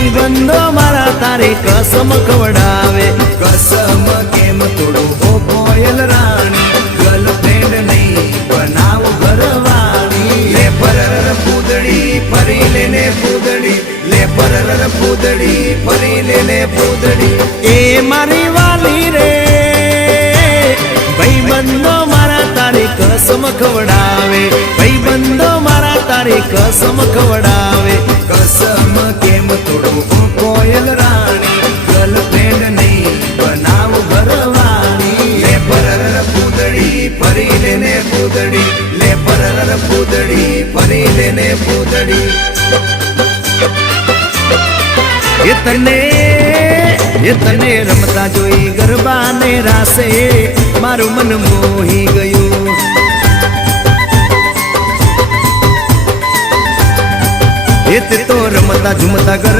ભાઈબંધો મારા તારી કસમ ખવડાવે. કસમ કેમ તોડો ઓ કોયલ રાણી, ગર્લફ્રેન્ડ નહીં બનાવ ઘરવાળી. લે પરર પૂદડી ફરી લેને પૂદડી, લે પરર પૂદડી ફરી લેને પૂદડી. એ મારી વાલી રે ભાઈબંધો મારા તારી કસમ ખવડાવે. ભાઈબંધો મારા તારી કસમ ખવડાવે. કસમ કેમ તોડો ઓ કોયલ રાણી, ગર્લફ્રેન્ડ નહીં બનાવ ઘરવાળી. લે પરર પૂદડી ફરી લેને પૂદડી, લે પરર પૂદડી ફરી લેને પૂદડી. એ તને રમતા જોઈ ગરબાને રાસે મારું મન મોહી ગયું. એ તે તો રમતા ઝુમતા ગરબા